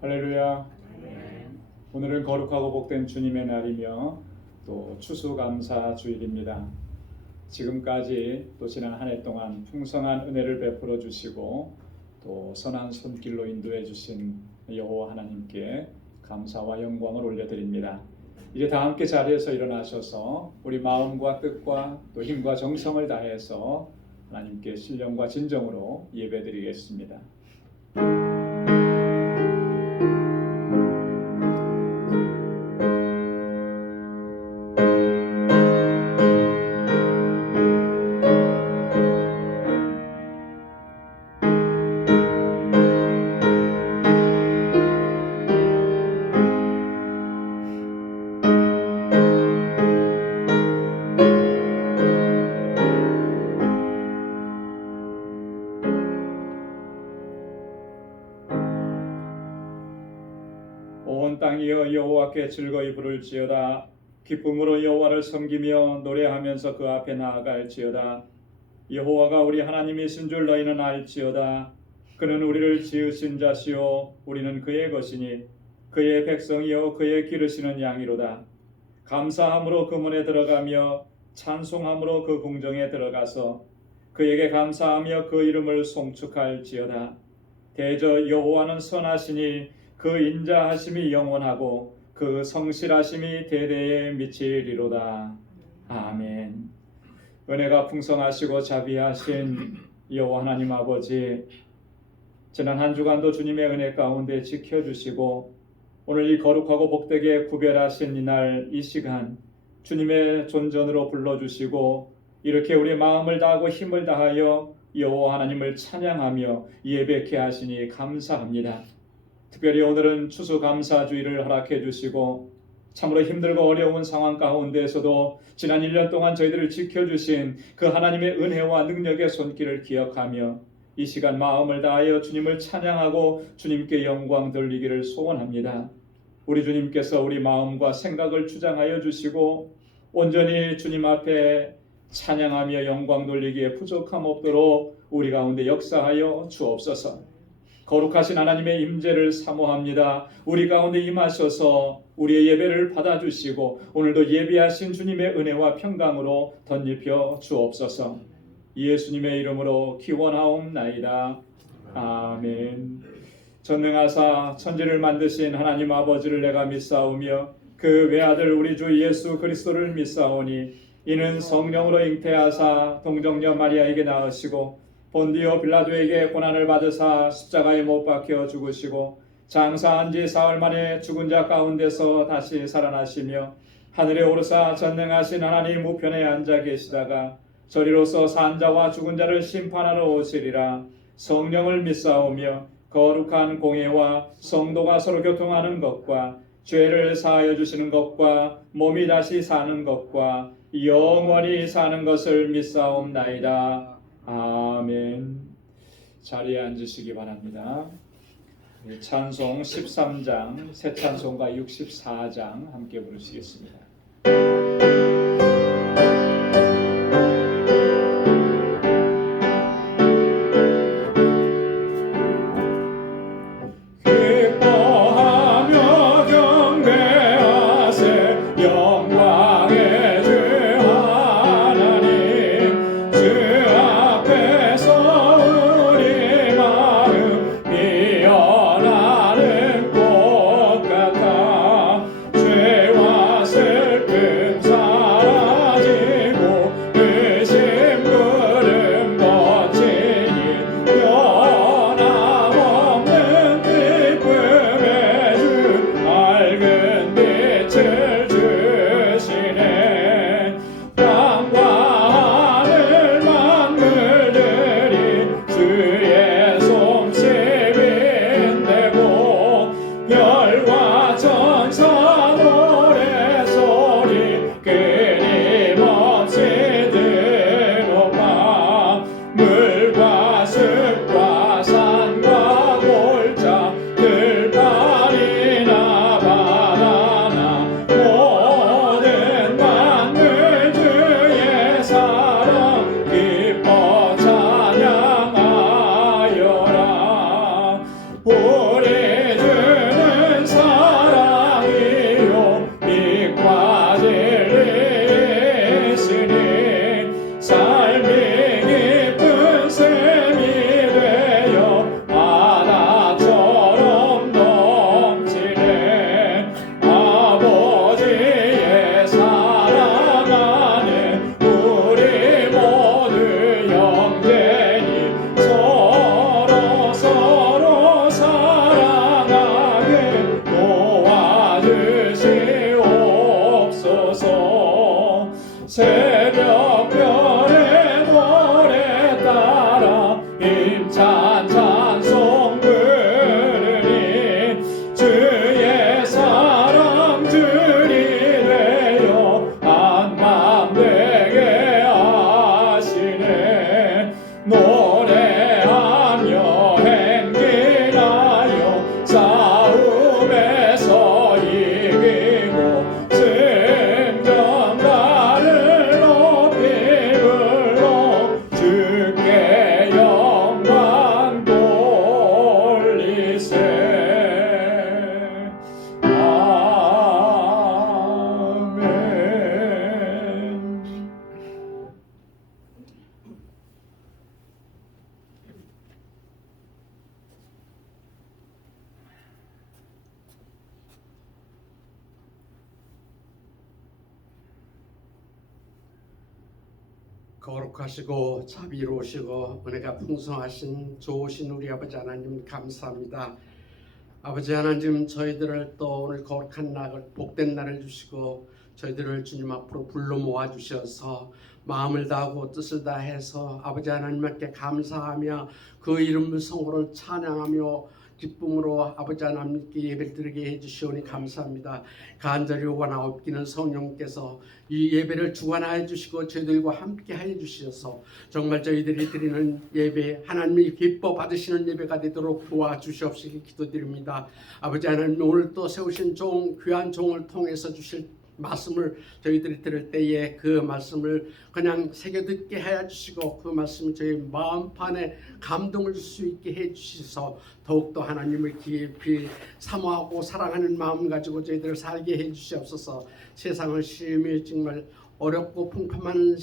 할렐루야. 오늘은 거룩하고 복된 주님의 날이며 또 추수감사 주일입니다. 지금까지 또 지난 한 해 동안 풍성한 은혜를 베풀어 주시고 또 선한 손길로 인도해 주신 여호와 하나님께 감사와 영광을 올려드립니다. 이제 다 함께 자리에서 일어나셔서 우리 마음과 뜻과 또 힘과 정성을 다해서 하나님께 신령과 진정으로 예배드리겠습니다. 온 땅이여 여호와께 즐거이 부를지어다. 기쁨으로 여호와를 섬기며 노래하면서 그 앞에 나아갈지어다. 여호와가 우리 하나님이신 줄 너희는 알지어다. 그는 우리를 지으신 자시요 우리는 그의 것이니 그의 백성이요 그의 기르시는 양이로다. 감사함으로 그 문에 들어가며 찬송함으로 그 궁정에 들어가서 그에게 감사하며 그 이름을 송축할지어다. 대저 여호와는 선하시니 그 인자하심이 영원하고 그 성실하심이 대대에 미치리로다. 아멘. 은혜가 풍성하시고 자비하신 여호와 하나님 아버지, 지난 한 주간도 주님의 은혜 가운데 지켜주시고 오늘 이 거룩하고 복되게 구별하신 이날 이 시간 주님의 존전으로 불러주시고 이렇게 우리의 마음을 다하고 힘을 다하여 여호와 하나님을 찬양하며 예배케 하시니 감사합니다. 특별히 오늘은 추수감사주일을 허락해 주시고 참으로 힘들고 어려운 상황 가운데에서도 지난 1년 동안 저희들을 지켜주신 그 하나님의 은혜와 능력의 손길을 기억하며 이 시간 마음을 다하여 주님을 찬양하고 주님께 영광 돌리기를 소원합니다. 우리 주님께서 우리 마음과 생각을 주장하여 주시고 온전히 주님 앞에 찬양하며 영광 돌리기에 부족함 없도록 우리 가운데 역사하여 주옵소서. 거룩하신 하나님의 임재를 사모합니다. 우리 가운데 임하셔서 우리의 예배를 받아주시고 오늘도 예비하신 주님의 은혜와 평강으로 덧입혀 주옵소서. 예수님의 이름으로 기원하옵나이다. 아멘. 전능하사 천지를 만드신 하나님 아버지를 내가 믿사오며 그 외아들 우리 주 예수 그리스도를 믿사오니 이는 성령으로 잉태하사 동정녀 마리아에게 낳으시고 본디오 빌라도에게 고난을 받으사 십자가에 못 박혀 죽으시고 장사한 지 사흘 만에 죽은 자 가운데서 다시 살아나시며 하늘에 오르사 전능하신 하나님 우편에 앉아 계시다가 저리로서 산 자와 죽은 자를 심판하러 오시리라. 성령을 믿사오며 거룩한 공예와 성도가 서로 교통하는 것과 죄를 사하여 주시는 것과 몸이 다시 사는 것과 영원히 사는 것을 믿사옵나이다. 아멘. 자리에 앉으시기 바랍니다. 찬송 13장, 새 찬송가 64장 함께 부르시겠습니다. 죄와 슬픔 사 우리 주는 사랑이요 빛과 진리시니 삶이 깊은 샘이 되어 바다처럼 넘치네 아버지의 사랑 안에 우리 모두 형제니 서로 사랑하게 도와주시옵소서 새벽별의 노래 따라 힘찬 찬송 부르니 주의 사랑 주리 되어 한맘 되게 하시네 노래하며 행진하여 싸움에서 이기고 승전가를 높이 불러 주께 영광 돌리세 아멘. 거룩하시고 자비로우시고 은혜가 풍성하신 좋으신 우리 아버지 하나님 감사합니다. 아버지 하나님 저희들을 또 오늘 거룩한 날 복된 날을 주시고 저희들을 주님 앞으로 불러 모아 주셔서 마음을 다하고 뜻을 다해서 아버지 하나님께 감사하며 그 이름을 성으로 찬양하며 기쁨으로 아버지 하나님께 예배를 드리게 해주시오니 감사합니다. 간절히 원하옵기는 성령께서 이 예배를 주관하여 주시고 저희들과 함께 하여 주셔서 정말 저희들이 드리는 예배 하나님이 기뻐 받으시는 예배가 되도록 도와주시옵시기 기도드립니다. 아버지 하나님 오늘 또 세우신 종 귀한 종을 통해서 주실 말씀을 저희들이 들을 때에 그 말씀을 그냥 새겨 듣게 해 주시고 그 말씀이 저희 마음판에 감동을 줄 수 있게 해 주셔서 더욱더 하나님을 깊이 사모하고 사랑하는 마음 가지고 저희들을 살게 해 주시옵소서. 세상을 심히 정말 어렵고 풍파한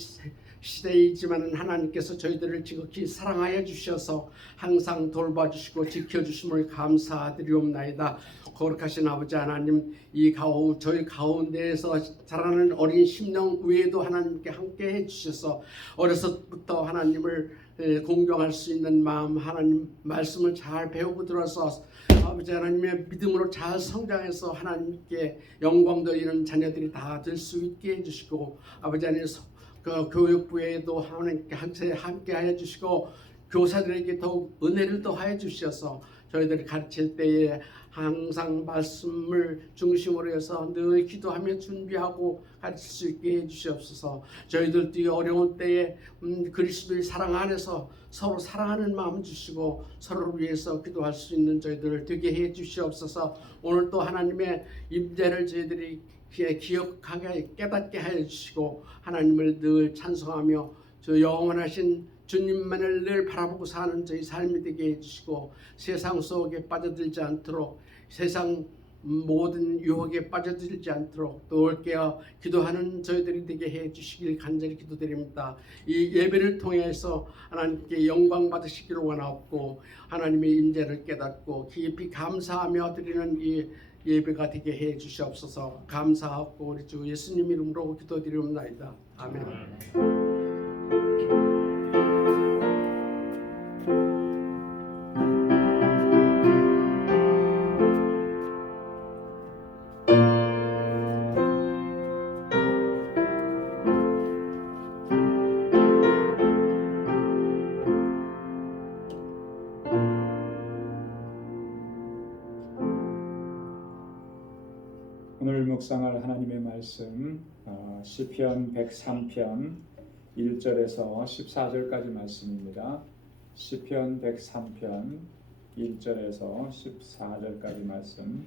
시대이지만 하나님께서 저희들을 지극히 사랑하여 주셔서 항상 돌봐주시고 지켜주심을 감사드리옵나이다. 거룩하신 아버지 하나님 저희 가운데에서 자라는 어린 심령 외에도 하나님께 함께 해주셔서 어려서부터 하나님을 공경할 수 있는 마음 하나님 말씀을 잘 배우고 들어서 아버지 하나님의 믿음으로 잘 성장해서 하나님께 영광 돌리는 자녀들이 다 될 수 있게 해주시고 아버지 하나님 그 교육부에도 하나님께 함께 하여 주시고 교사들에게 더욱 은혜를 더하여 주셔서 저희들이 가르칠 때에 항상 말씀을 중심으로 해서 늘 기도하며 준비하고 가르칠 수 있게 해주시옵소서. 저희들도 이 어려운 때에 그리스도의 사랑 안에서 서로 사랑하는 마음 주시고 서로를 위해서 기도할 수 있는 저희들을 되게 해주시옵소서. 오늘 또 하나님의 임재를 저희들이 기억하게 깨닫게 하여 주시고 하나님을 늘 찬송하며 저 영원하신 주님만을 늘 바라보고 사는 저희 삶이 되게 해주시고 세상 속에 빠져들지 않도록 세상 모든 유혹에 빠져들지 않도록 또 올게어 기도하는 저희들이 되게 해주시길 간절히 기도드립니다. 이 예배를 통해서 하나님께 영광 받으시기를 원하옵고 하나님의 임재를 깨닫고 깊이 감사하며 드리는 이 예배가 되게 해 주시옵소서. 감사하고 우리 주 예수님 이름으로 기도드리옵나이다. 아멘. 오늘 묵상할 하나님의 말씀 시편 103편 1절에서 14절까지 말씀입니다. 시편 103편 1절에서 14절까지 말씀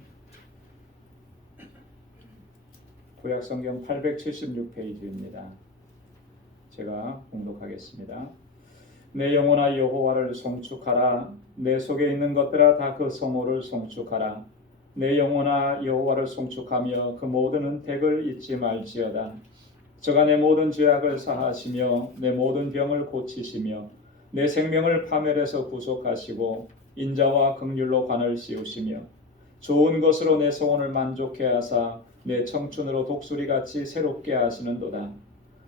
구약성경 876페이지입니다. 제가 봉독하겠습니다. 내 영혼아 여호와를 송축하라. 내 속에 있는 것들아 다 그 성호를 송축하라. 내 영혼아 여호와를 송축하며 그 모든 은택을 잊지 말지어다. 저가 내 모든 죄악을 사하시며 내 모든 병을 고치시며 내 생명을 파멸에서 구속하시고 인자와 긍휼로 관을 씌우시며 좋은 것으로 내 소원을 만족해 하사 내 청춘으로 독수리같이 새롭게 하시는도다.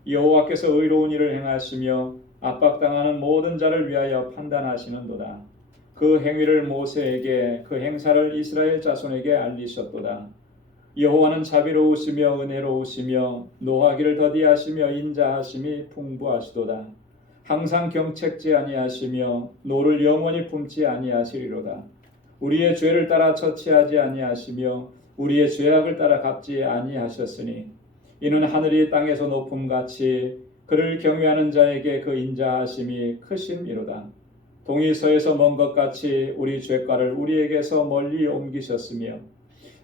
여호와께서 의로운 일을 행하시며 압박당하는 모든 자를 위하여 판단하시는도다. 그 행위를 모세에게 그 행사를 이스라엘 자손에게 알리셨도다. 여호와는 자비로우시며 은혜로우시며 노하기를 더디하시며 인자하심이 풍부하시도다. 항상 경책지 아니하시며 노를 영원히 품지 아니하시리로다. 우리의 죄를 따라 처치하지 아니하시며 우리의 죄악을 따라 갚지 아니하셨으니 이는 하늘이 땅에서 높음같이 그를 경외하는 자에게 그 인자하심이 크심이로다. 동이 서에서 먼 것 같이 우리 죄가를 우리에게서 멀리 옮기셨으며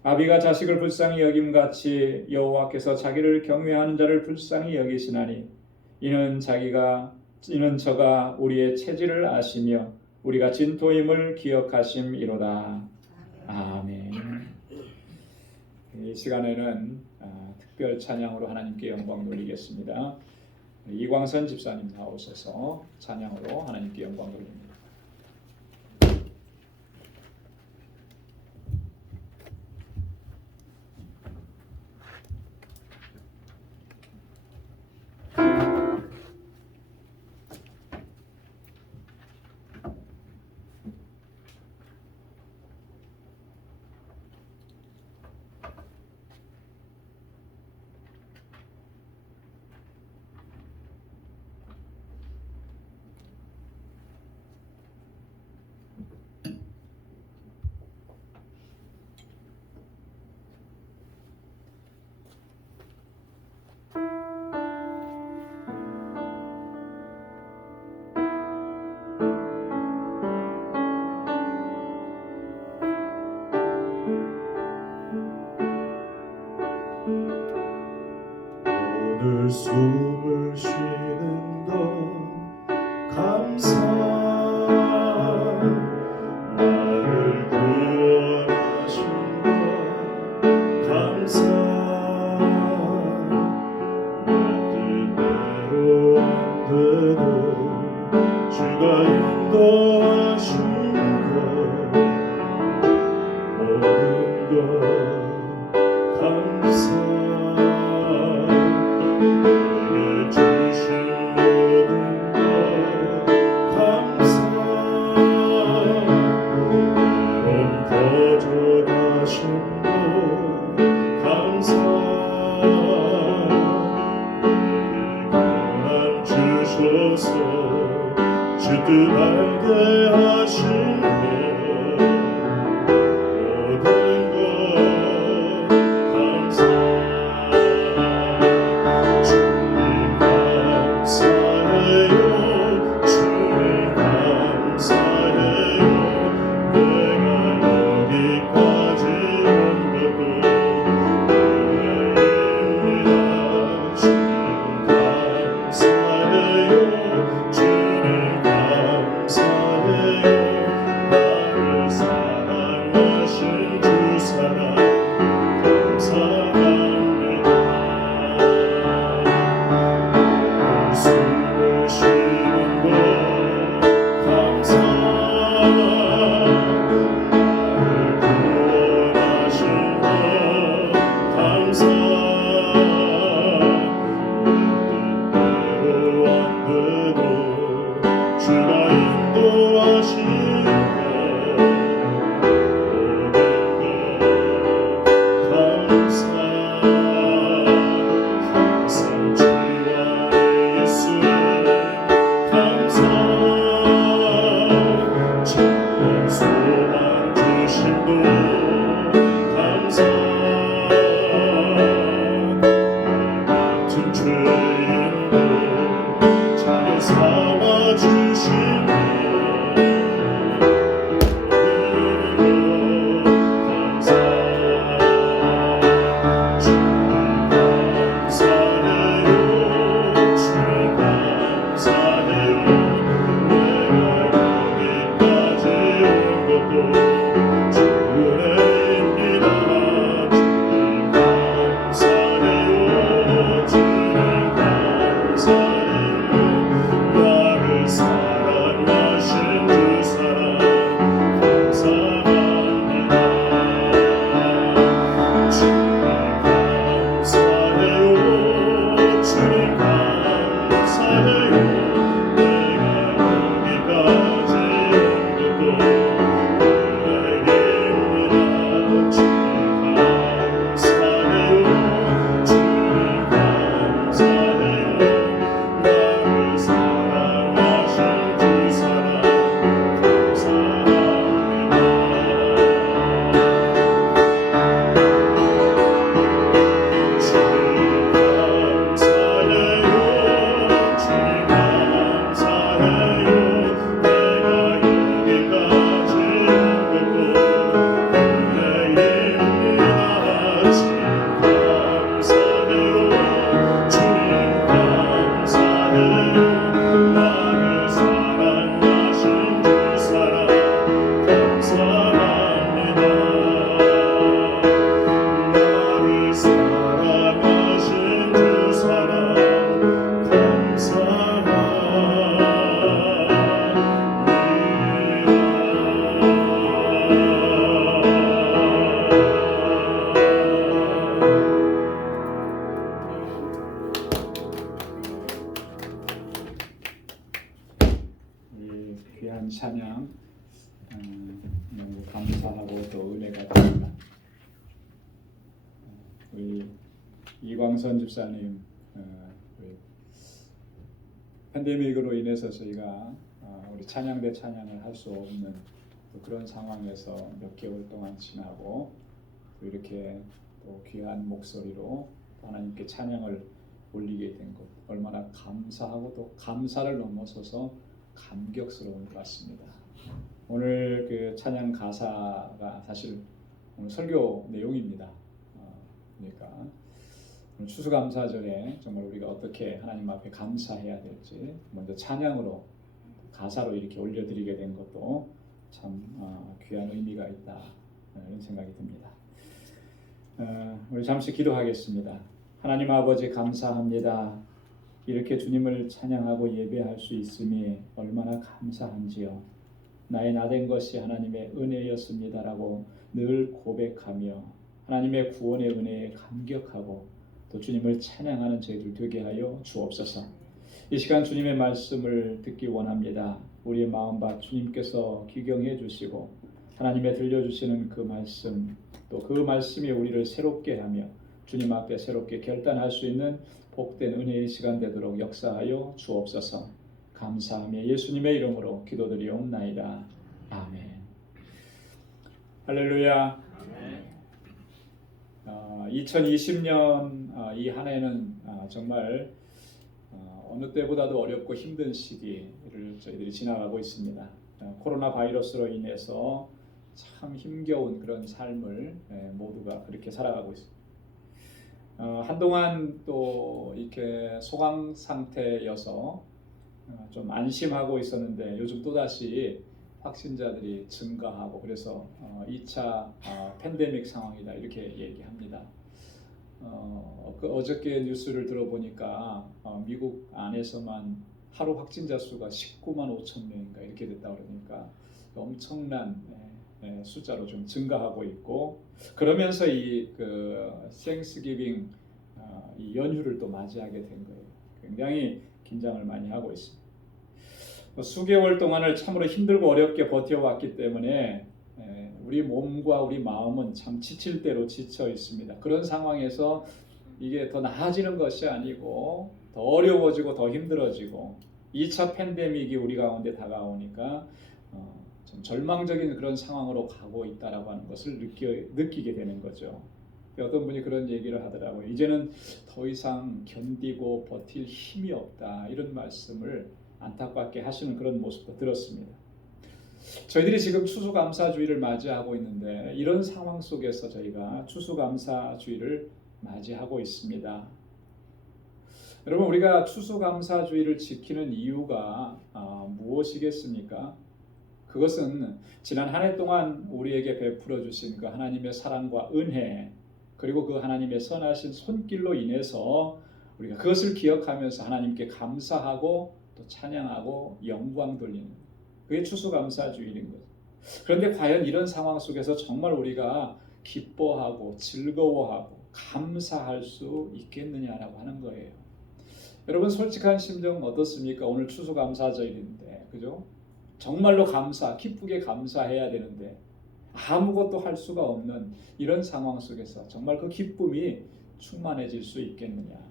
아비가 자식을 불쌍히 여김같이 여호와께서 자기를 경외하는 자를 불쌍히 여기시나니 이는 저가 우리의 체질을 아시며 우리가 진토임을 기억하심이로다. 아멘. 이 시간에는 특별 찬양으로 하나님께 영광 돌리겠습니다. 이광선 집사님 나오셔서 찬양으로 하나님께 영광 돌립니다. 오늘 숨을 쉬는 것 감사 나를 구원하신 것 감사 내 뜻대로 안 돼도 주가 인도하신 것 모든 것 감사 내게 주신 모든 것 감사 때론 거절하심도 감사 내게 고난 주셔서 주 뜻 알게 하신 것 모든 것 감사 주님 감사해요 주님 감사해요 내가 여기까지 온 것도 은혜입니다 주님 감사해요 주님 감사해요 나를 사랑하신 주 사랑 감사합니다 숨을 쉬는 것 감사 나를 구원하신 것 감사 내 뜻대로 안 돼도 주가 인도하신 것 모든 이광선 집사님 우리 팬데믹으로 인해서 저희가 우리 찬양대 찬양을 할 수 없는 또 그런 상황에서 몇 개월 동안 지나고 또 이렇게 또 귀한 목소리로 하나님께 찬양을 올리게 된 것 얼마나 감사하고 또 감사를 넘어서서 감격스러운 것 같습니다. 오늘 그 찬양 가사가 사실 오늘 설교 내용입니다. 그러니까 오늘 추수감사절에 정말 우리가 어떻게 하나님 앞에 감사해야 될지 먼저 찬양으로 가사로 이렇게 올려드리게 된 것도 참 귀한 의미가 있다 이런 생각이 듭니다. 우리 잠시 기도하겠습니다. 하나님 아버지 감사합니다. 이렇게 주님을 찬양하고 예배할 수 있음이 얼마나 감사한지요. 나의 나된 것이 하나님의 은혜였습니다라고 늘 고백하며 하나님의 구원의 은혜에 감격하고 또 주님을 찬양하는 저희들 되게 하여 주옵소서. 이 시간 주님의 말씀을 듣기 원합니다. 우리의 마음밭 주님께서 기경해 주시고 하나님의 들려주시는 그 말씀 또 그 말씀이 우리를 새롭게 하며 주님 앞에 새롭게 결단할 수 있는 복된 은혜의 시간 되도록 역사하여 주옵소서. 감사하며 예수님의 이름으로 기도드리옵나이다. 아멘. 할렐루야. 2020년 이 한 해는 정말 어느 때보다도 어렵고 힘든 시기를 저희들이 지나가고 있습니다. 코로나 바이러스로 인해서 참 힘겨운 그런 삶을 모두가 그렇게 살아가고 있습니다. 한동안 또 이렇게 소강 상태여서 좀 안심하고 있었는데 요즘 또다시 확진자들이 증가하고 그래서 2차 팬데믹 상황이다 이렇게 얘기합니다. 어저께 뉴스를 들어보니까 미국 안에서만 하루 확진자 수가 19만 5천 명인가 이렇게 됐다 그러니까 엄청난 숫자로 좀 증가하고 있고 그러면서 그 땡스기빙 이 연휴를 또 맞이하게 된 거예요. 굉장히 긴장을 많이 하고 있습니다. 수개월 동안을 참으로 힘들고 어렵게 버텨왔기 때문에 우리 몸과 우리 마음은 참 지칠 대로 지쳐 있습니다. 그런 상황에서 이게 더 나아지는 것이 아니고 더 어려워지고 더 힘들어지고 2차 팬데믹이 우리 가운데 다가오니까 좀 절망적인 그런 상황으로 가고 있다라고 하는 것을 느끼게 되는 거죠. 어떤 분이 그런 얘기를 하더라고요. 이제는 더 이상 견디고 버틸 힘이 없다 이런 말씀을 안타깝게 하시는 그런 모습도 들었습니다. 저희들이 지금 추수감사주의를 맞이하고 있는데 이런 상황 속에서 저희가 추수감사주의를 맞이하고 있습니다. 여러분 우리가 추수감사주의를 지키는 이유가 무엇이겠습니까? 그것은 지난 한 해 동안 우리에게 베풀어 주신 그 하나님의 사랑과 은혜 그리고 그 하나님의 선하신 손길로 인해서 우리가 그것을 기억하면서 하나님께 감사하고 또 찬양하고 영광 돌리는 그게 추수감사주의인 거죠. 그런데 과연 이런 상황 속에서 정말 우리가 기뻐하고 즐거워하고 감사할 수 있겠느냐라고 하는 거예요. 여러분 솔직한 심정 어떻습니까? 오늘 추수감사절인데 그죠? 정말로 기쁘게 감사해야 되는데 아무것도 할 수가 없는 이런 상황 속에서 정말 그 기쁨이 충만해질 수 있겠느냐.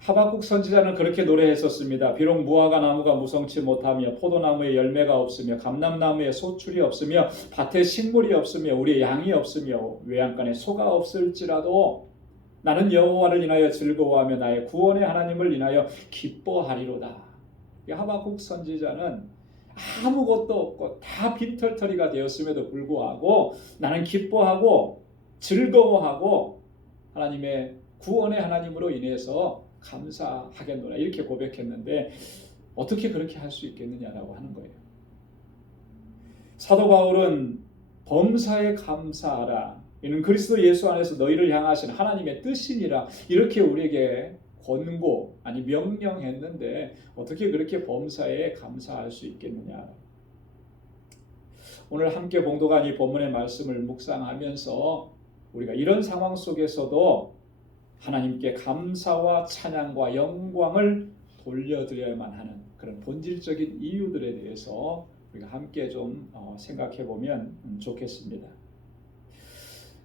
하박국 선지자는 그렇게 노래했었습니다. 비록 무화과 나무가 무성치 못하며 포도나무에 열매가 없으며 감람나무에 소출이 없으며 밭에 식물이 없으며 우리의 양이 없으며 외양간에 소가 없을지라도 나는 여호와를 인하여 즐거워하며 나의 구원의 하나님을 인하여 기뻐하리로다. 하박국 선지자는 아무것도 없고 다 빈털터리가 되었음에도 불구하고 나는 기뻐하고 즐거워하고 하나님의 구원의 하나님으로 인해서 감사하겠노라 이렇게 고백했는데 어떻게 그렇게 할 수 있겠느냐라고 하는 거예요. 사도 바울은 범사에 감사하라 이는 그리스도 예수 안에서 너희를 향하신 하나님의 뜻이니라 이렇게 우리에게 권고 아니 명령했는데 어떻게 그렇게 범사에 감사할 수 있겠느냐. 오늘 함께 봉독한 이 본문의 말씀을 묵상하면서 우리가 이런 상황 속에서도 하나님께 감사와 찬양과 영광을 돌려드려야만 하는 그런 본질적인 이유들에 대해서 우리가 함께 좀 생각해 보면 좋겠습니다.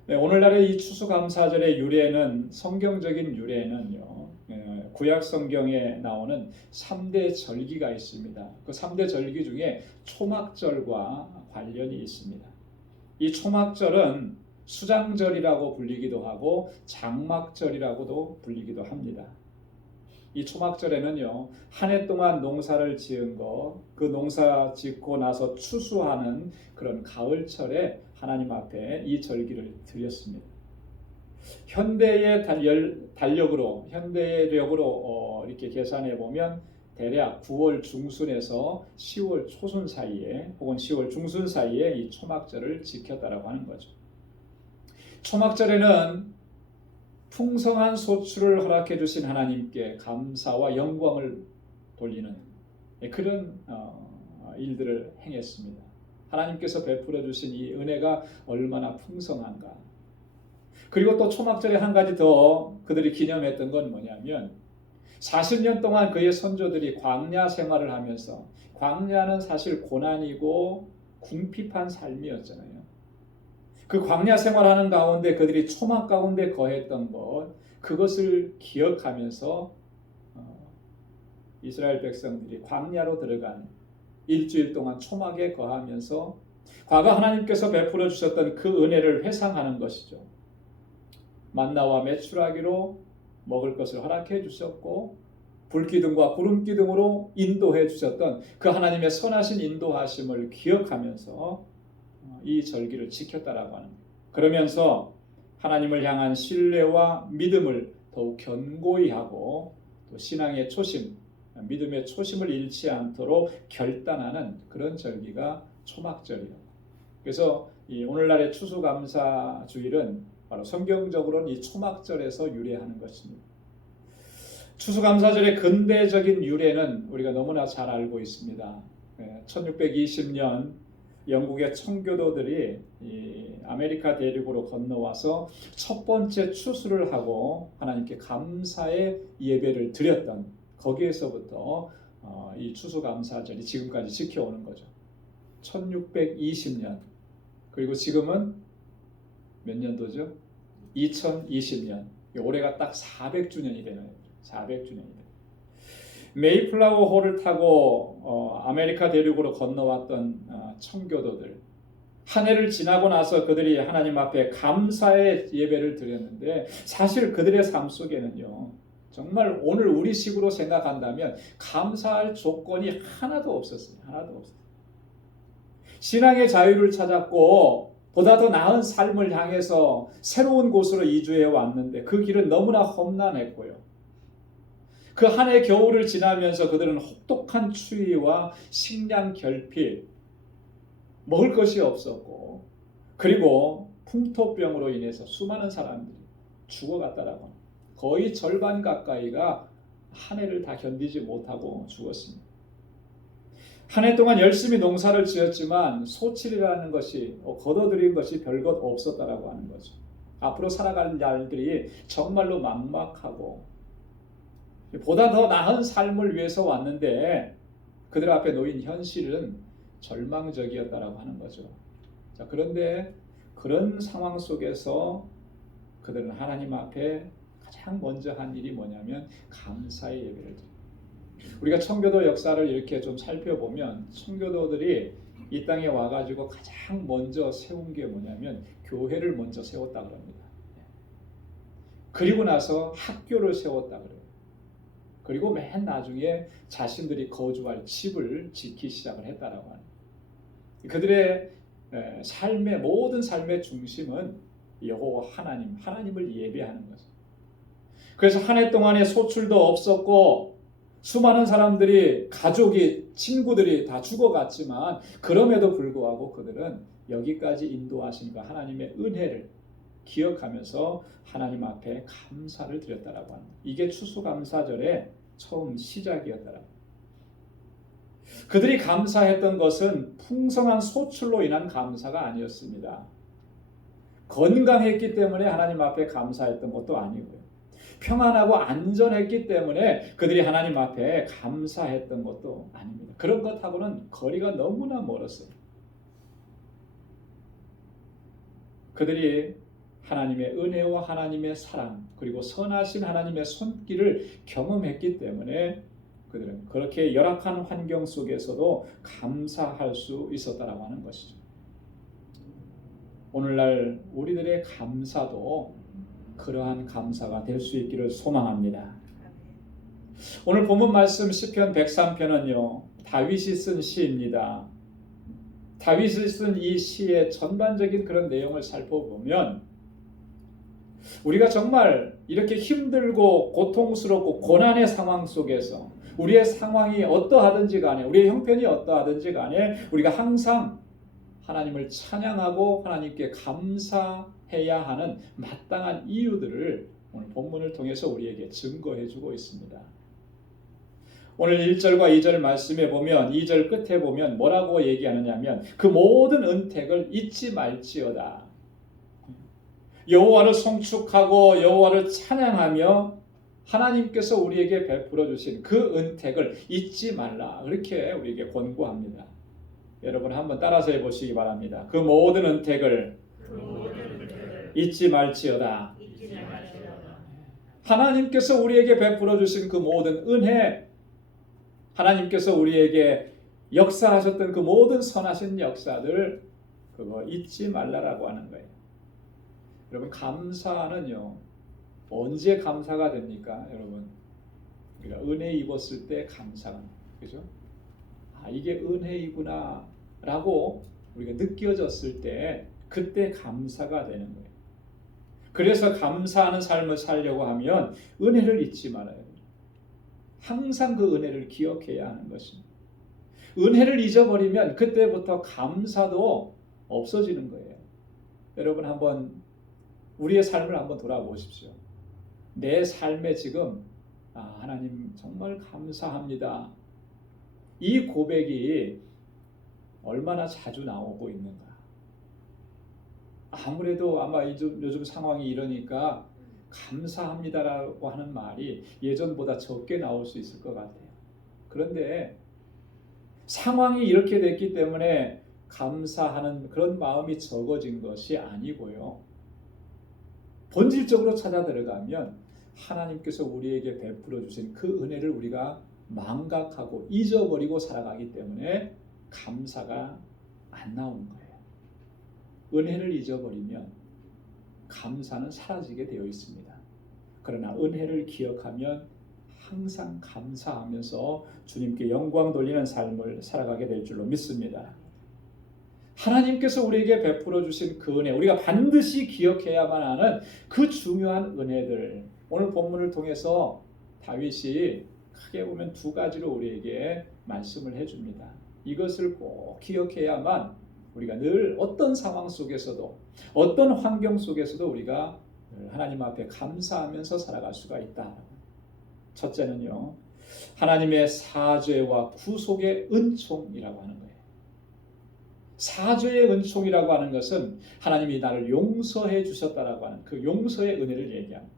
네, 오늘날의 이 추수감사절의 유래는 성경적인 유래는요. 구약 성경에 나오는 3대 절기가 있습니다. 그 3대 절기 중에 초막절과 관련이 있습니다. 이 초막절은 수장절이라고 불리기도 하고 장막절이라고도 불리기도 합니다. 이 초막절에는요, 한 해 동안 농사를 지은 거, 그 농사 짓고 나서 추수하는 그런 가을철에 하나님 앞에 이 절기를 드렸습니다. 현대의 달력으로 이렇게 계산해 보면 대략 9월 중순에서 10월 초순 사이에 혹은 10월 중순 사이에 이 초막절을 지켰다라고 하는 거죠. 초막절에는 풍성한 소출을 허락해 주신 하나님께 감사와 영광을 돌리는 그런 일들을 행했습니다. 하나님께서 베풀어 주신 이 은혜가 얼마나 풍성한가. 그리고 또 초막절에 한 가지 더 그들이 기념했던 건 뭐냐면 40년 동안 그의 선조들이 광야 생활을 하면서, 광야는 사실 고난이고 궁핍한 삶이었잖아요. 그 광야 생활하는 가운데 그들이 초막 가운데 거했던 것, 그것을 기억하면서 이스라엘 백성들이 광야로 들어간 일주일 동안 초막에 거하면서 과거 하나님께서 베풀어 주셨던 그 은혜를 회상하는 것이죠. 만나와 메추라기로 먹을 것을 허락해 주셨고 불기둥과 구름기둥으로 인도해 주셨던 그 하나님의 선하신 인도하심을 기억하면서 이 절기를 지켰다라고 하는 거예요. 그러면서 하나님을 향한 신뢰와 믿음을 더욱 견고히 하고 또 신앙의 초심, 믿음의 초심을 잃지 않도록 결단하는 그런 절기가 초막절이에요. 그래서 이 오늘날의 추수감사 주일은 바로 성경적으로는 이 초막절에서 유래하는 것입니다. 추수감사절의 근대적인 유래는 우리가 너무나 잘 알고 있습니다. 1620년 영국의 청교도들이 이 아메리카 대륙으로 건너와서 첫 번째 추수를 하고 하나님께 감사의 예배를 드렸던 거기에서부터 이 추수감사절이 지금까지 지켜오는 거죠. 1620년. 그리고 지금은 몇 년도죠? 2020년. 올해가 딱 400주년이 되는 400주년이다. 메이플라워 호를 타고 아메리카 대륙으로 건너왔던 청교도들, 한 해를 지나고 나서 그들이 하나님 앞에 감사의 예배를 드렸는데 사실 그들의 삶 속에는요, 정말 오늘 우리식으로 생각한다면 감사할 조건이 하나도 없었어요. 하나도 없었어요. 신앙의 자유를 찾았고 보다 더 나은 삶을 향해서 새로운 곳으로 이주해 왔는데 그 길은 너무나 험난했고요. 그 한 해 겨울을 지나면서 그들은 혹독한 추위와 식량 결핍, 먹을 것이 없었고, 그리고 풍토병으로 인해서 수많은 사람들이 죽어갔다라고 합니다. 거의 절반 가까이가 한 해를 다 견디지 못하고 죽었습니다. 한 해 동안 열심히 농사를 지었지만 소출이라는 것이, 거둬들인 것이 별것 없었다라고 하는 거죠. 앞으로 살아갈 날들이 정말로 막막하고 보다 더 나은 삶을 위해서 왔는데 그들 앞에 놓인 현실은 절망적이었다라고 하는 거죠. 자, 그런데 그런 상황 속에서 그들은 하나님 앞에 가장 먼저 한 일이 뭐냐면 감사의 예배를 드립니다. 우리가 청교도 역사를 이렇게 좀 살펴보면 청교도들이 이 땅에 와가지고 가장 먼저 세운 게 뭐냐면 교회를 먼저 세웠다 그럽니다. 그리고 나서 학교를 세웠다 그래요. 그리고 맨 나중에 자신들이 거주할 집을 짓기 시작을 했다라고 하는. 그들의 삶의 모든 삶의 중심은 여호와 하나님을 예배하는 거죠. 그래서 한 해 동안에 소출도 없었고 수많은 사람들이 가족이 친구들이 다 죽어갔지만 그럼에도 불구하고 그들은 여기까지 인도하신 그 하나님의 은혜를 기억하면서 하나님 앞에 감사를 드렸다라고 합니다. 이게 추수감사절의 처음 시작이었다라고. 그들이 감사했던 것은 풍성한 소출로 인한 감사가 아니었습니다. 건강했기 때문에 하나님 앞에 감사했던 것도 아니고요. 평안하고 안전했기 때문에 그들이 하나님 앞에 감사했던 것도 아닙니다. 그런 것하고는 거리가 너무나 멀었어요. 그들이 하나님의 은혜와 하나님의 사랑 그리고 선하신 하나님의 손길을 경험했기 때문에 그들은 그렇게 열악한 환경 속에서도 감사할 수 있었다라고 하는 것이죠. 오늘날 우리들의 감사도 그러한 감사가 될 수 있기를 소망합니다. 오늘 본문 말씀 시편 103편은요 다윗이 쓴 시입니다. 다윗이 쓴 이 시의 전반적인 그런 내용을 살펴보면 우리가 정말 이렇게 힘들고 고통스럽고 고난의 상황 속에서 우리의 상황이 어떠하든지 간에 우리의 형편이 어떠하든지 간에 우리가 항상 하나님을 찬양하고 하나님께 감사해야 하는 마땅한 이유들을 오늘 본문을 통해서 우리에게 증거해 주고 있습니다. 오늘 1절과 2절 말씀에 보면 2절 끝에 보면 뭐라고 얘기하느냐면 그 모든 은택을 잊지 말지어다. 여호와를 송축하고 여호와를 찬양하며 하나님께서 우리에게 베풀어 주신 그 은택을 잊지 말라. 그렇게 우리에게 권고합니다. 여러분 한번 따라서 해보시기 바랍니다. 그 모든 은택을 잊지 말지어다. 하나님께서 우리에게 베풀어 주신 그 모든 은혜, 하나님께서 우리에게 역사하셨던 그 모든 선하신 역사들 그거 잊지 말라라고 하는 거예요. 여러분 감사는요 언제 감사가 됩니까? 여러분 우리가 은혜 입었을 때 감사가 그죠? 아 이게 은혜이구나 라고 우리가 느껴졌을 때 그때 감사가 되는 거예요. 그래서 감사하는 삶을 살려고 하면 은혜를 잊지 말아야 돼요. 항상 그 은혜를 기억해야 하는 것입니다. 은혜를 잊어버리면 그때부터 감사도 없어지는 거예요. 여러분 한번 우리의 삶을 한번 돌아보십시오. 내 삶에 지금 하나님 정말 감사합니다. 이 고백이 얼마나 자주 나오고 있는가. 아무래도 아마 요즘 상황이 이러니까 감사합니다라고 하는 말이 예전보다 적게 나올 수 있을 것 같아요. 그런데 상황이 이렇게 됐기 때문에 감사하는 그런 마음이 적어진 것이 아니고요. 본질적으로 찾아 들어가면 하나님께서 우리에게 베풀어 주신 그 은혜를 우리가 망각하고 잊어버리고 살아가기 때문에 감사가 안 나오는 거예요. 은혜를 잊어버리면 감사는 사라지게 되어 있습니다. 그러나 은혜를 기억하면 항상 감사하면서 주님께 영광 돌리는 삶을 살아가게 될 줄로 믿습니다. 하나님께서 우리에게 베풀어 주신 그 은혜, 우리가 반드시 기억해야만 하는 그 중요한 은혜들, 오늘 본문을 통해서 다윗이 크게 보면 두 가지로 우리에게 말씀을 해줍니다. 이것을 꼭 기억해야만 우리가 늘 어떤 상황 속에서도 어떤 환경 속에서도 우리가 하나님 앞에 감사하면서 살아갈 수가 있다. 첫째는요, 하나님의 사죄와 구속의 은총이라고 하는 거예요. 사죄의 은총이라고 하는 것은 하나님이 나를 용서해 주셨다라고 하는 그 용서의 은혜를 얘기합니다.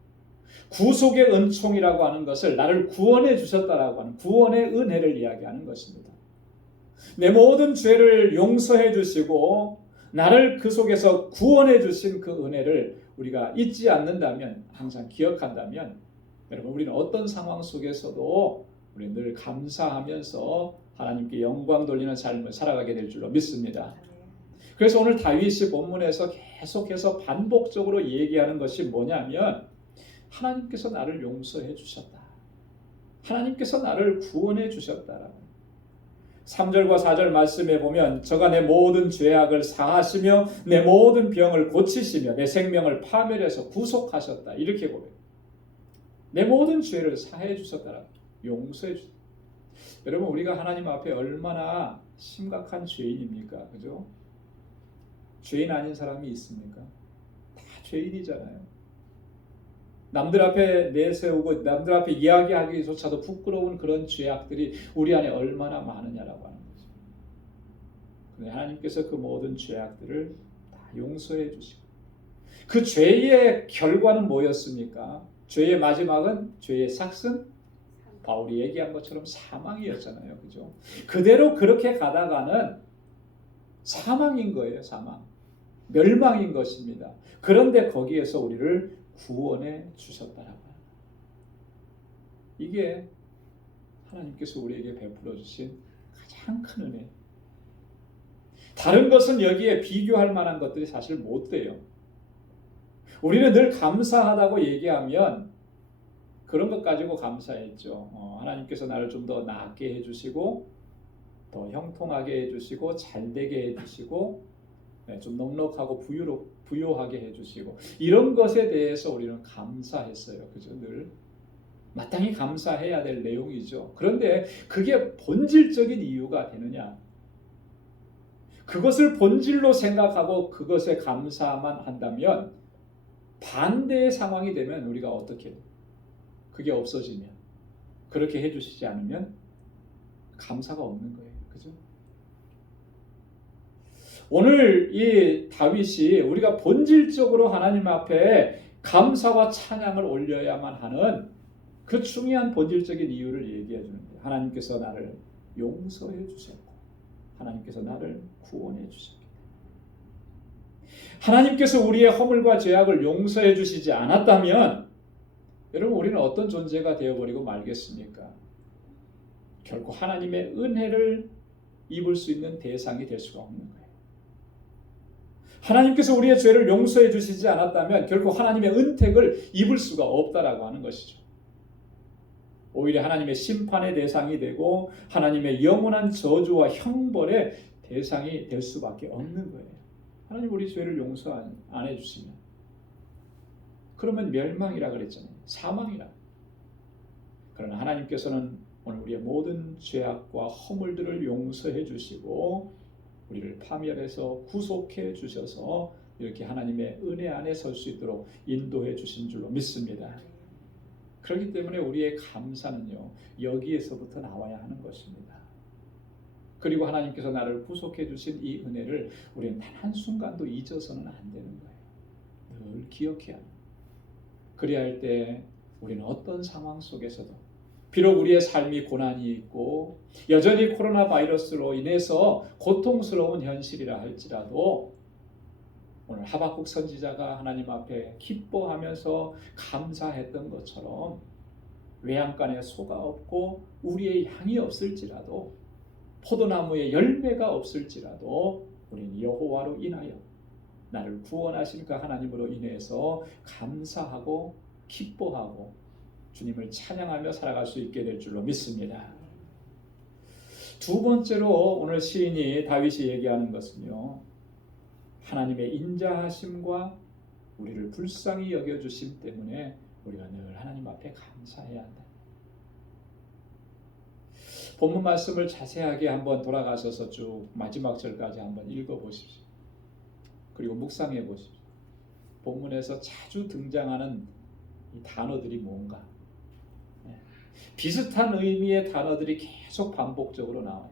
구속의 은총이라고 하는 것을 나를 구원해 주셨다라고 하는 구원의 은혜를 이야기하는 것입니다. 내 모든 죄를 용서해 주시고 나를 그 속에서 구원해 주신 그 은혜를 우리가 잊지 않는다면, 항상 기억한다면, 여러분 우리는 어떤 상황 속에서도 우리 늘 감사하면서 하나님께 영광 돌리는 삶을 살아가게 될 줄로 믿습니다. 그래서 오늘 다윗이 본문에서 계속해서 반복적으로 얘기하는 것이 뭐냐면 하나님께서 나를 용서해 주셨다. 하나님께서 나를 구원해 주셨다. 3절과 4절 말씀에 보면 저가 내 모든 죄악을 사하시며 내 모든 병을 고치시며 내 생명을 파멸해서 구속하셨다. 이렇게 보여요. 내 모든 죄를 사해 주셨다. 용서해 주셨다. 여러분 우리가 하나님 앞에 얼마나 심각한 죄인입니까? 그죠? 죄인 아닌 사람이 있습니까? 다 죄인이잖아요. 남들 앞에 내세우고 남들 앞에 이야기하기조차도 부끄러운 그런 죄악들이 우리 안에 얼마나 많으냐라고 하는 거죠. 근데 하나님께서 그 모든 죄악들을 다 용서해 주시고 그 죄의 결과는 뭐였습니까? 죄의 마지막은 죄의 삭슨 바울이 얘기한 것처럼 사망이었잖아요. 그죠? 그대로 그렇게 가다가는 사망인 거예요. 사망. 멸망인 것입니다. 그런데 거기에서 우리를 구원해 주셨다라고 합니다. 이게 하나님께서 우리에게 베풀어 주신 가장 큰 은혜. 다른 것은 여기에 비교할 만한 것들이 사실 못 돼요. 우리는 늘 감사하다고 얘기하면 그런 것 가지고 감사했죠. 하나님께서 나를 좀 더 낫게 해주시고 더 형통하게 해주시고 잘되게 해주시고 좀 넉넉하고 부유하게 해주시고 이런 것에 대해서 우리는 감사했어요. 그죠? 늘 마땅히 감사해야 될 내용이죠. 그런데 그게 본질적인 이유가 되느냐? 그것을 본질로 생각하고 그것에 감사만 한다면 반대의 상황이 되면 우리가 어떻게 해요? 그게 없어지면 그렇게 해주시지 않으면 감사가 없는 거예요. 그죠? 오늘 이 다윗이 우리가 본질적으로 하나님 앞에 감사와 찬양을 올려야만 하는 그 중요한 본질적인 이유를 얘기해 주는 거예요. 하나님께서 나를 용서해 주셨고 하나님께서 나를 구원해 주셨기 때문에. 하나님께서 우리의 허물과 죄악을 용서해 주시지 않았다면 여러분 우리는 어떤 존재가 되어버리고 말겠습니까? 결코 하나님의 은혜를 입을 수 있는 대상이 될 수가 없는 거예요. 하나님께서 우리의 죄를 용서해 주시지 않았다면 결코 하나님의 은택을 입을 수가 없다라고 하는 것이죠. 오히려 하나님의 심판의 대상이 되고 하나님의 영원한 저주와 형벌의 대상이 될 수밖에 없는 거예요. 하나님 우리 죄를 용서 안 해주시면 그러면 멸망이라 그랬잖아요. 사망이라. 그러나 하나님께서는 오늘 우리의 모든 죄악과 허물들을 용서해 주시고 우리를 파멸해서 구속해 주셔서 이렇게 하나님의 은혜 안에 설 수 있도록 인도해 주신 줄로 믿습니다. 그렇기 때문에 우리의 감사는요 여기에서부터 나와야 하는 것입니다. 그리고 하나님께서 나를 구속해 주신 이 은혜를 우리는 단 한순간도 잊어서는 안 되는 거예요. 늘 기억해야 합니다. 그래야 할 때 우리는 어떤 상황 속에서도 비록 우리의 삶이 고난이 있고 여전히 코로나 바이러스로 인해서 고통스러운 현실이라 할지라도 오늘 하박국 선지자가 하나님 앞에 기뻐하면서 감사했던 것처럼 외양간에 소가 없고 우리의 양이 없을지라도 포도나무에 열매가 없을지라도 우리는 여호와로 인하여 나를 구원하신 그 하나님으로 인해서 감사하고 기뻐하고 주님을 찬양하며 살아갈 수 있게 될 줄로 믿습니다. 두 번째로 오늘 시인이 다윗이 얘기하는 것은요 하나님의 인자하심과 우리를 불쌍히 여겨주심 때문에 우리가 늘 하나님 앞에 감사해야 한다. 본문 말씀을 자세하게 한번 돌아가셔서 쭉 마지막 절까지 한번 읽어보십시오. 그리고 묵상해 보십시오. 본문에서 자주 등장하는 이 단어들이 뭔가 비슷한 의미의 단어들이 계속 반복적으로 나와요.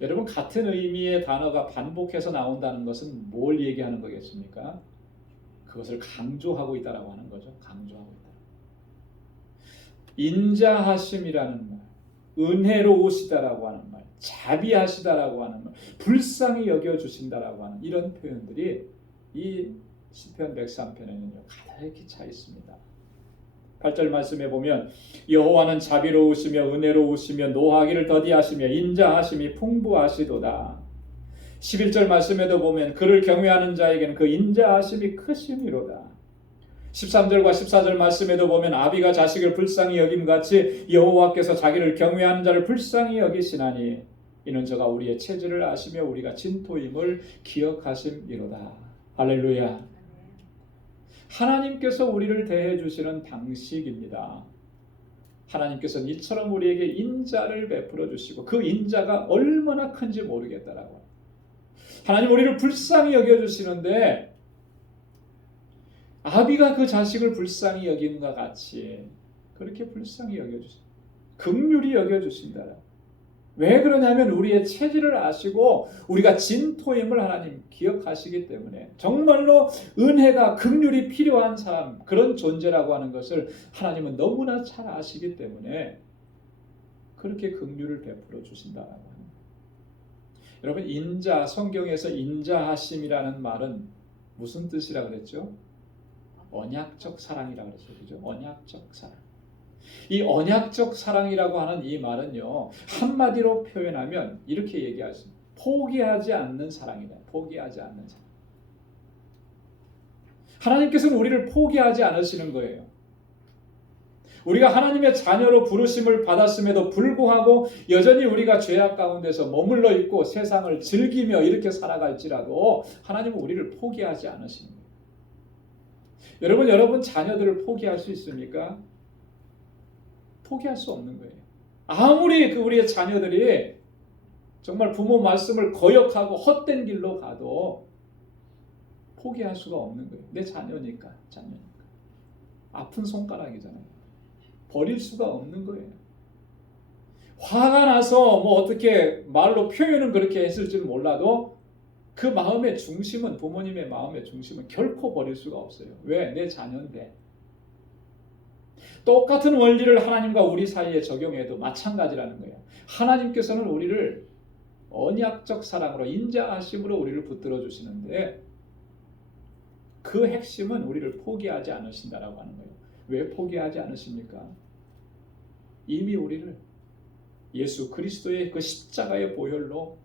여러분 같은 의미의 단어가 반복해서 나온다는 것은 뭘 얘기하는 거겠습니까? 그것을 강조하고 있다라고 하는 거죠. 강조하고 있다. 인자하심이라는 말, 은혜로우시다라고 하는 말, 자비하시다라고 하는 말, 불쌍히 여겨주신다라고 하는 이런 표현들이 이 시편 103편에는요 가득히 차 있습니다. 8절 말씀에 보면 여호와는 자비로우시며 은혜로우시며 노하기를 더디하시며 인자하심이 풍부하시도다. 11절 말씀에도 보면 그를 경외하는 자에게는 그 인자하심이 크심이로다. 13절과 14절 말씀에도 보면 아비가 자식을 불쌍히 여김같이 여호와께서 자기를 경외하는 자를 불쌍히 여기시나니 이는 저가 우리의 체질을 아시며 우리가 진토임을 기억하심이로다. 할렐루야. 하나님께서 우리를 대해 주시는 방식입니다. 하나님께서는 이처럼 우리에게 인자를 베풀어 주시고 그 인자가 얼마나 큰지 모르겠다라고. 하나님 우리를 불쌍히 여겨 주시는데 아비가 그 자식을 불쌍히 여김과 같이 그렇게 불쌍히 여겨 주신다. 긍휼히 여겨 주신다. 왜 그러냐면 우리의 체질을 아시고 우리가 진토임을 하나님 기억하시기 때문에 정말로 은혜가 긍휼이 필요한 사람 그런 존재라고 하는 것을 하나님은 너무나 잘 아시기 때문에 그렇게 긍휼을 베풀어 주신다라고 합니다. 여러분 인자 성경에서 인자하심이라는 말은 무슨 뜻이라 그랬죠? 언약적 사랑이라 그랬어요. 그죠? 언약적 사랑. 이 언약적 사랑이라고 하는 이 말은요, 한마디로 표현하면 이렇게 얘기할 수 있습니다. 포기하지 않는 사랑이다. 포기하지 않는 사랑. 하나님께서는 우리를 포기하지 않으시는 거예요. 우리가 하나님의 자녀로 부르심을 받았음에도 불구하고 여전히 우리가 죄악 가운데서 머물러 있고 세상을 즐기며 이렇게 살아갈지라도 하나님은 우리를 포기하지 않으시는 거예요. 여러분 자녀들을 포기할 수 있습니까? 포기할 수 없는 거예요. 아무리 우리의 자녀들이 정말 부모 말씀을 거역하고 헛된 길로 가도 포기할 수가 없는 거예요. 내 자녀니까. 아픈 손가락이잖아요. 버릴 수가 없는 거예요. 화가 나서 뭐 어떻게 말로 표현은 그렇게 했을지는 몰라도 그 마음의 중심은, 부모님의 마음의 중심은 결코 버릴 수가 없어요. 왜? 내 자녀인데. 똑같은 원리를 하나님과 우리 사이에 적용해도 마찬가지라는 거예요. 하나님께서는 우리를 언약적 사랑으로, 인자하심으로 우리를 붙들어 주시는데 그 핵심은 우리를 포기하지 않으신다라고 하는 거예요. 왜 포기하지 않으십니까? 이미 우리를 예수 그리스도의 그 십자가의 보혈로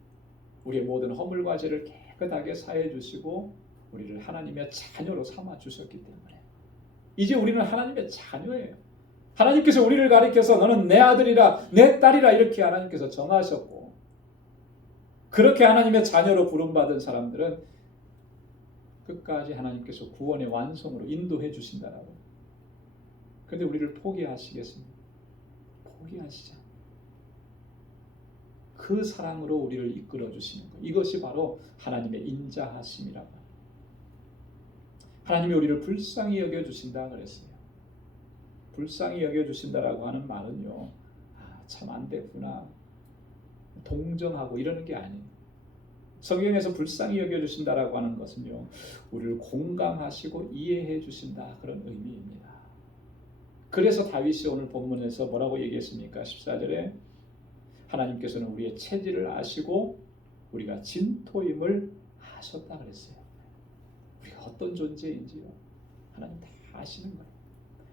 우리의 모든 허물과 죄를 깨끗하게 사해 주시고 우리를 하나님의 자녀로 삼아 주셨기 때문에 이제 우리는 하나님의 자녀예요. 하나님께서 우리를 가리켜서 너는 내 아들이라 내 딸이라 이렇게 하나님께서 정하셨고, 그렇게 하나님의 자녀로 부름받은 사람들은 끝까지 하나님께서 구원의 완성으로 인도해 주신다라고. 그런데 우리를 포기하시겠습니까? 포기하시죠. 그 사랑으로 우리를 이끌어 주시는 것, 이것이 바로 하나님의 인자하심이라고. 하나님이 우리를 불쌍히 여겨 주신다 그랬어요. 불쌍히 여겨 주신다라고 하는 말은요, 참 안 됐구나, 동정하고 이러는 게 아니에요. 성경에서 불쌍히 여겨 주신다라고 하는 것은요, 우리를 공감하시고 이해해 주신다, 그런 의미입니다. 그래서 다윗이 오늘 본문에서 뭐라고 얘기했습니까? 14절에 하나님께서는 우리의 체질을 아시고 우리가 진토임을 아셨다 그랬어요. 우리가 어떤 존재인지요, 하나님 다 아시는 거예요.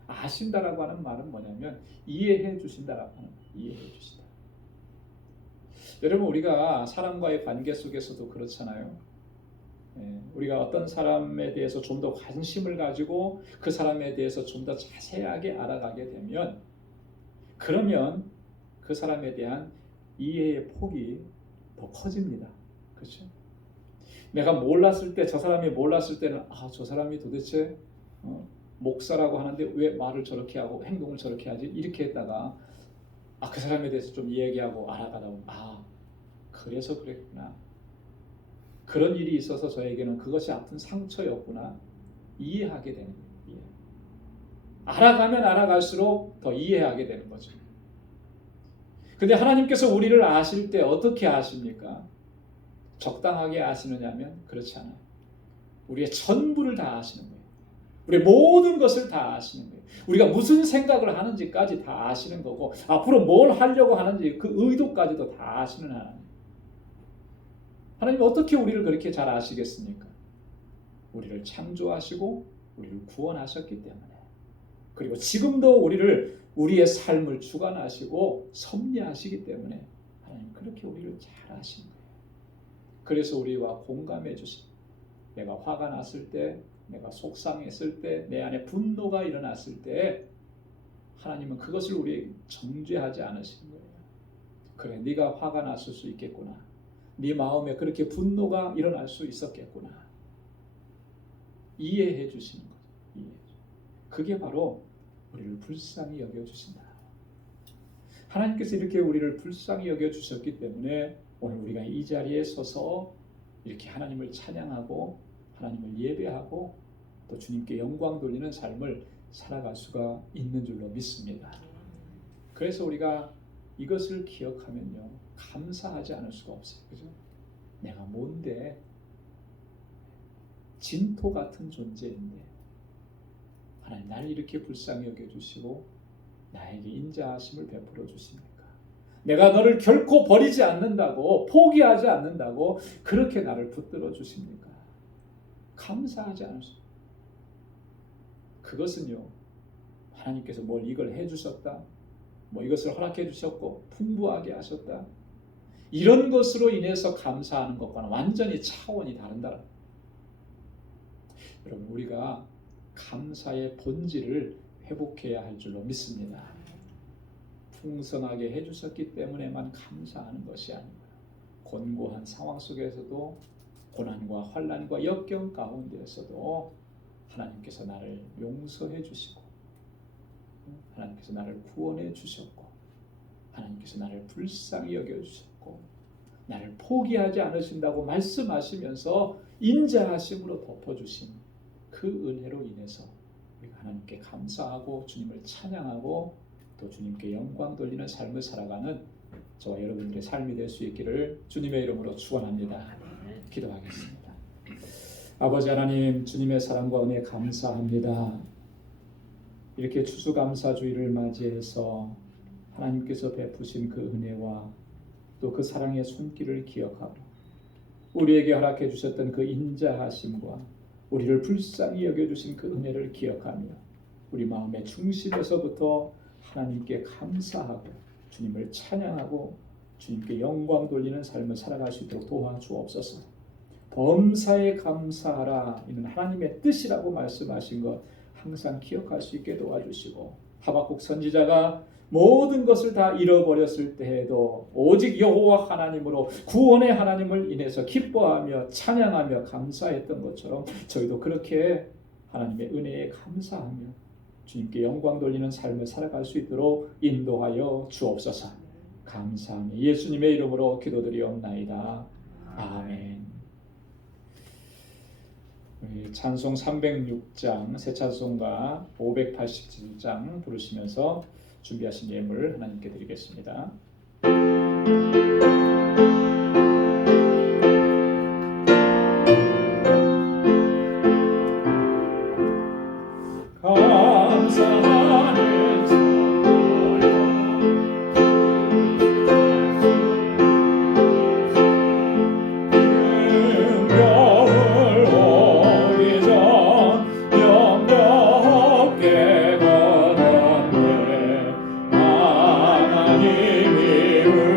아신다라고 하는 말은 뭐냐면 이해해 주신다라고 하는 거예요. 이해해 주신다. 여러분, 우리가 사람과의 관계 속에서도 그렇잖아요. 우리가 어떤 사람에 대해서 좀 더 관심을 가지고 그 사람에 대해서 좀 더 자세하게 알아가게 되면, 그러면 그 사람에 대한 이해의 폭이 더 커집니다. 그렇죠? 내가 몰랐을 때, 저 사람이 몰랐을 때는 저 사람이 도대체 목사라고 하는데 왜 말을 저렇게 하고 행동을 저렇게 하지? 이렇게 했다가 그 사람에 대해서 좀 이야기하고 알아가다 보면 그래서 그랬구나, 그런 일이 있어서 저에게는 그것이 아픈 상처였구나, 이해하게 되는 거예요. 알아가면 알아갈수록 더 이해하게 되는 거죠. 근데 하나님께서 우리를 아실 때 어떻게 아십니까? 적당하게 아시느냐면 그렇지 않아요. 우리의 전부를 다 아시는 거예요. 우리의 모든 것을 다 아시는 거예요. 우리가 무슨 생각을 하는지까지 다 아시는 거고, 앞으로 뭘 하려고 하는지 그 의도까지도 다 아시는 하나님. 하나님 어떻게 우리를 그렇게 잘 아시겠습니까? 우리를 창조하시고 우리를 구원하셨기 때문에, 그리고 지금도 우리의 삶을 주관하시고 섭리하시기 때문에 하나님 그렇게 우리를 잘 아시는 거예요. 그래서 우리와 공감해 주신, 내가 화가 났을 때, 내가 속상했을 때, 내 안에 분노가 일어났을 때 하나님은 그것을 우리에게 정죄하지 않으시는 거예요. 그래, 네가 화가 났을 수 있겠구나, 네 마음에 그렇게 분노가 일어날 수 있었겠구나, 이해해 주시는 거죠. 그게 바로 우리를 불쌍히 여겨주신다. 하나님께서 이렇게 우리를 불쌍히 여겨주셨기 때문에 오늘 우리가 이 자리에 서서 이렇게 하나님을 찬양하고 하나님을 예배하고 또 주님께 영광 돌리는 삶을 살아갈 수가 있는 줄로 믿습니다. 그래서 우리가 이것을 기억하면요, 감사하지 않을 수가 없어요. 그죠? 내가 뭔데, 진토 같은 존재인데 하나님 나를 이렇게 불쌍히 여겨주시고 나에게 인자하심을 베풀어 주십니까? 내가 너를 결코 버리지 않는다고, 포기하지 않는다고 그렇게 나를 붙들어 주십니까? 감사하지 않을 수. 그것은요, 하나님께서 뭘 이걸 해주셨다, 뭐 이것을 허락해 주셨고 풍부하게 하셨다, 이런 것으로 인해서 감사하는 것과는 완전히 차원이 다른다. 여러분, 우리가 감사의 본질을 회복해야 할 줄로 믿습니다. 풍성하게 해주셨기 때문에만 감사하는 것이 아니고, 곤고한 상황 속에서도, 고난과 환난과 역경 가운데에서도 하나님께서 나를 용서해 주시고, 하나님께서 나를 구원해 주셨고, 하나님께서 나를 불쌍히 여겨 주셨고, 나를 포기하지 않으신다고 말씀하시면서 인자하심으로 덮어주신 그 은혜로 인해서 우리가 하나님께 감사하고 주님을 찬양하고 또 주님께 영광 돌리는 삶을 살아가는 저와 여러분들의 삶이 될 수 있기를 주님의 이름으로 축원합니다. 기도하겠습니다. 아버지 하나님, 주님의 사랑과 은혜 감사합니다. 이렇게 추수감사주의를 맞이해서 하나님께서 베푸신 그 은혜와 또 그 사랑의 손길을 기억하고, 우리에게 허락해 주셨던 그 인자하심과 우리를 불쌍히 여겨주신 그 은혜를 기억하며 우리 마음의 중심에서부터 하나님께 감사하고 주님을 찬양하고 주님께 영광 돌리는 삶을 살아갈 수 있도록 도와주옵소서. 범사에 감사하라, 이는 하나님의 뜻이라고 말씀하신 것 항상 기억할 수 있게 도와주시고, 하박국 선지자가 모든 것을 다 잃어버렸을 때에도 오직 여호와 하나님으로, 구원의 하나님을 인해서 기뻐하며 찬양하며 감사했던 것처럼 저희도 그렇게 하나님의 은혜에 감사하며 주님께 영광 돌리는 삶을 살아갈 수 있도록 인도하여 주옵소서. 감사하며 예수님의 이름으로 기도드리옵나이다. 아멘. 찬송 306장 새 찬송가 587장 부르시면서 준비하신 예물 하나님께 드리겠습니다. 감사하는 하나님이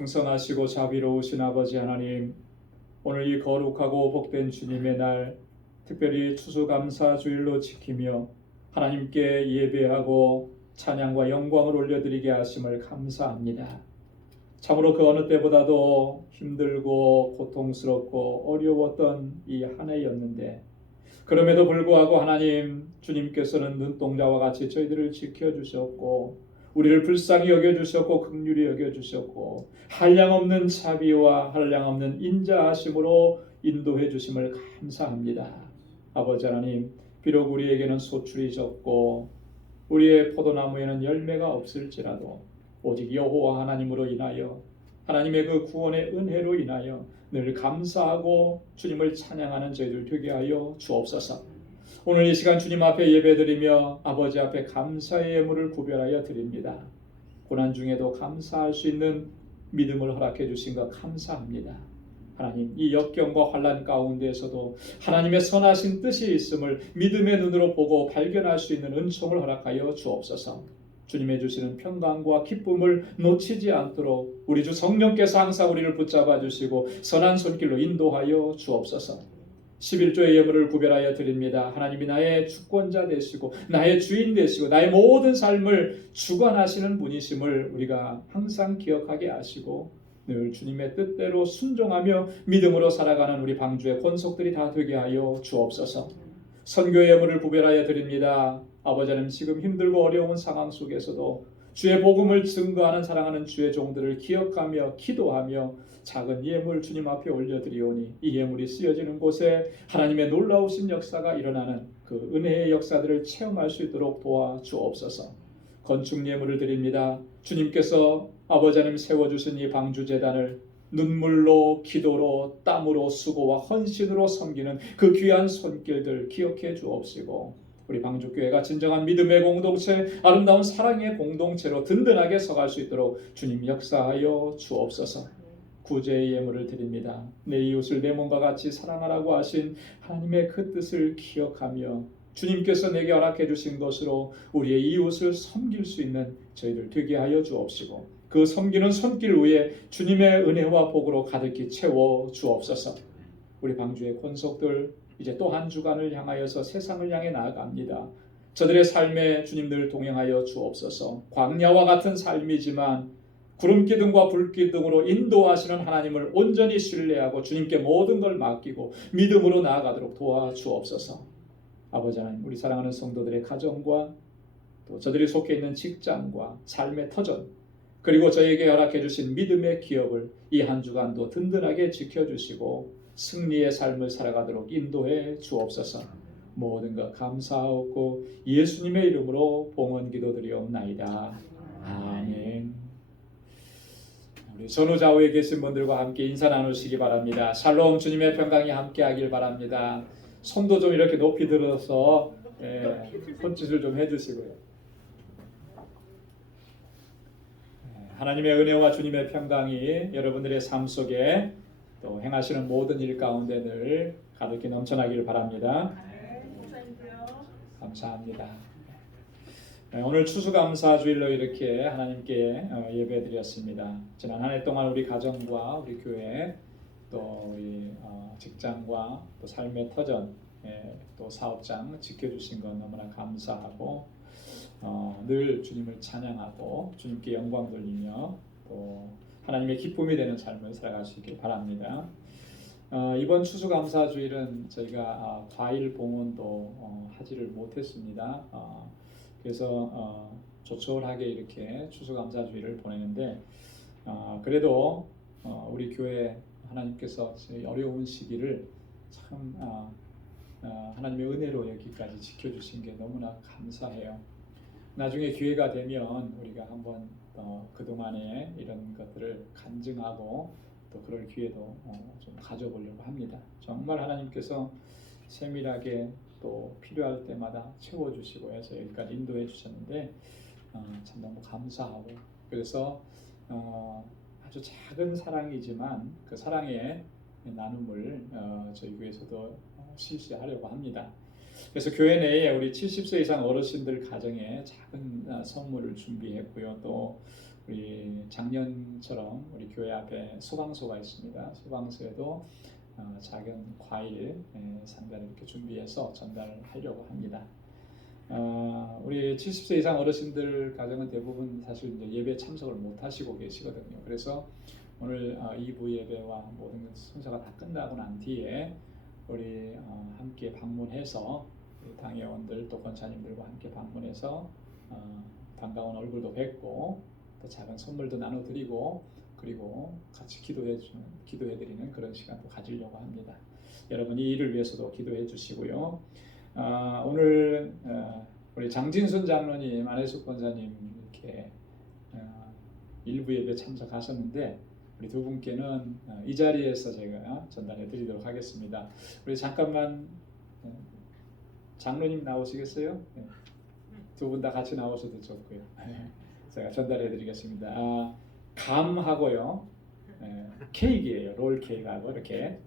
풍성하시고 자비로우신 아버지 하나님, 오늘 이 거룩하고 복된 주님의 날 특별히 추수감사주일로 지키며 하나님께 예배하고 찬양과 영광을 올려드리게 하심을 감사합니다. 참으로 그 어느 때보다도 힘들고 고통스럽고 어려웠던 이 한 해였는데, 그럼에도 불구하고 하나님, 주님께서는 눈동자와 같이 저희들을 지켜주셨고 우리를 불쌍히 여겨주셨고 긍휼히 여겨주셨고 한량없는 자비와 한량없는 인자하심으로 인도해 주심을 감사합니다. 아버지 하나님, 비록 우리에게는 소출이 적고 우리의 포도나무에는 열매가 없을지라도 오직 여호와 하나님으로 인하여 하나님의 그 구원의 은혜로 인하여 늘 감사하고 주님을 찬양하는 저희들 되게 하여 주옵소서. 오늘 이 시간 주님 앞에 예배드리며 아버지 앞에 감사의 예물을 구별하여 드립니다. 고난 중에도 감사할 수 있는 믿음을 허락해 주신 것 감사합니다. 하나님, 이 역경과 환난 가운데에서도 하나님의 선하신 뜻이 있음을 믿음의 눈으로 보고 발견할 수 있는 은총을 허락하여 주옵소서. 주님의 주시는 평강과 기쁨을 놓치지 않도록 우리 주 성령께서 항상 우리를 붙잡아 주시고 선한 손길로 인도하여 주옵소서. 11조의 예물을 구별하여 드립니다. 하나님이 나의 주권자 되시고 나의 주인 되시고 나의 모든 삶을 주관하시는 분이심을 우리가 항상 기억하게 하시고 늘 주님의 뜻대로 순종하며 믿음으로 살아가는 우리 방주의 권속들이 다 되게 하여 주옵소서. 선교의 예물을 구별하여 드립니다. 아버지 하나님, 지금 힘들고 어려운 상황 속에서도 주의 복음을 증거하는 사랑하는 주의 종들을 기억하며 기도하며 작은 예물 주님 앞에 올려드리오니 이 예물이 쓰여지는 곳에 하나님의 놀라우신 역사가 일어나는 그 은혜의 역사들을 체험할 수 있도록 도와주옵소서. 건축 예물을 드립니다. 주님께서 아버지 하나님 세워주신 이 방주재단을 눈물로 기도로 땀으로 수고와 헌신으로 섬기는 그 귀한 손길들 기억해 주옵시고 우리 방주교회가 진정한 믿음의 공동체, 아름다운 사랑의 공동체로 든든하게 서갈 수 있도록 주님 역사하여 주옵소서. 구제의 예물을 드립니다. 내 이웃을 내 몸과 같이 사랑하라고 하신 하나님의 그 뜻을 기억하며 주님께서 내게 허락해 주신 것으로 우리의 이웃을 섬길 수 있는 저희들 되게 하여 주옵시고 그 섬기는 손길 위에 주님의 은혜와 복으로 가득히 채워 주옵소서. 우리 방주의 권속들 이제 또 한 주간을 향하여서 세상을 향해 나아갑니다. 저들의 삶에 주님 늘 동행하여 주옵소서. 광야와 같은 삶이지만 구름기둥과 불기둥으로 인도하시는 하나님을 온전히 신뢰하고 주님께 모든 걸 맡기고 믿음으로 나아가도록 도와주옵소서. 아버지 하나님, 우리 사랑하는 성도들의 가정과 또 저들이 속해 있는 직장과 삶의 터전, 그리고 저에게 허락해 주신 믿음의 기업을 이 한 주간도 든든하게 지켜주시고 승리의 삶을 살아가도록 인도해 주옵소서. 모든 것 감사하고 예수님의 이름으로 봉헌 기도드리옵나이다. 아멘. 우리 전후좌우에 계신 분들과 함께 인사 나누시기 바랍니다. 샬롬, 주님의 평강이 함께하길 바랍니다. 손도 좀 이렇게 높이 들어서 손짓을 좀 해주시고요. 하나님의 은혜와 주님의 평강이 여러분들의 삶 속에 또 행하시는 모든 일 가운데 늘 가득히 넘쳐나길 바랍니다. 감사합니다. 오늘 추수감사주일로 이렇게 하나님께 예배드렸습니다. 지난 한 해 동안 우리 가정과 우리 교회 또 우리 직장과 또 삶의 터전 또 사업장 지켜주신 것 너무나 감사하고 늘 주님을 찬양하고 주님께 영광 돌리며 또 하나님의 기쁨이 되는 삶을 살아가시길 바랍니다. 이번 추수감사주일은 저희가 과일 봉헌도 하지를 못했습니다. 그래서 조촐하게 이렇게 추수감사주일을 보내는데 그래도 우리 교회 하나님께서 저희 어려운 시기를 참 하나님의 은혜로 여기까지 지켜주신 게 너무나 감사해요. 나중에 기회가 되면 우리가 한번 그동안의 이런 것들을 간증하고 또 그럴 기회도 좀 가져보려고 합니다. 정말 하나님께서 세밀하게 또 필요할 때마다 채워주시고 해서 여기까지 인도해 주셨는데 참 너무 감사하고 그래서 아주 작은 사랑이지만 그 사랑의 나눔을 저희 교회에서도 실시하려고 합니다. 그래서 교회 내에 우리 70세 이상 어르신들 가정에 작은 선물을 준비했고요. 또 우리 작년처럼 우리 교회 앞에 소방서가 있습니다. 소방서에도 작은 과일 상자를 이렇게 준비해서 전달하려고 합니다. 우리 70세 이상 어르신들 가정은 대부분 사실 이제 예배 참석을 못 하시고 계시거든요. 그래서 오늘 2부 예배와 모든 순서가 다 끝나고 난 뒤에 우리 함께 방문해서 당회원들 또 권사님들과 함께 방문해서 반가운 얼굴도 뵙고 또 작은 선물도 나눠드리고 그리고 같이 기도해드리는 그런 시간도 가지려고 합니다. 여러분 이 일을 위해서도 기도해 주시고요. 오늘 우리 장진순 장로님, 안혜숙 권사님 이렇게 일부 예배 참석하셨는데 우리 두 분께는 이 자리에서 제가 전달해 드리도록 하겠습니다. 우리 잠깐만 장로님 나오시겠어요? 두 분 다 같이 나오셔도 좋고요. 제가 전달해 드리겠습니다. 감하고요. 케이크예요. 롤 케이크하고 이렇게.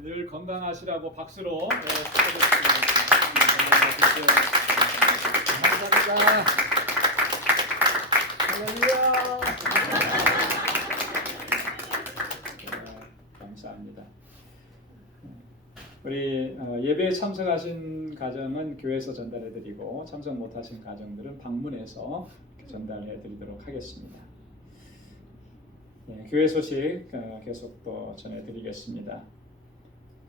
늘 건강하시라고 박수로 축하드립니다. 감사합니다. 할렐루야. 감사합니다. 우리 예배에 참석하신 가정은 교회에서 전달해드리고 참석 못하신 가정들은 방문해서 전달해드리도록 하겠습니다. 교회 소식 계속 또 전해드리겠습니다.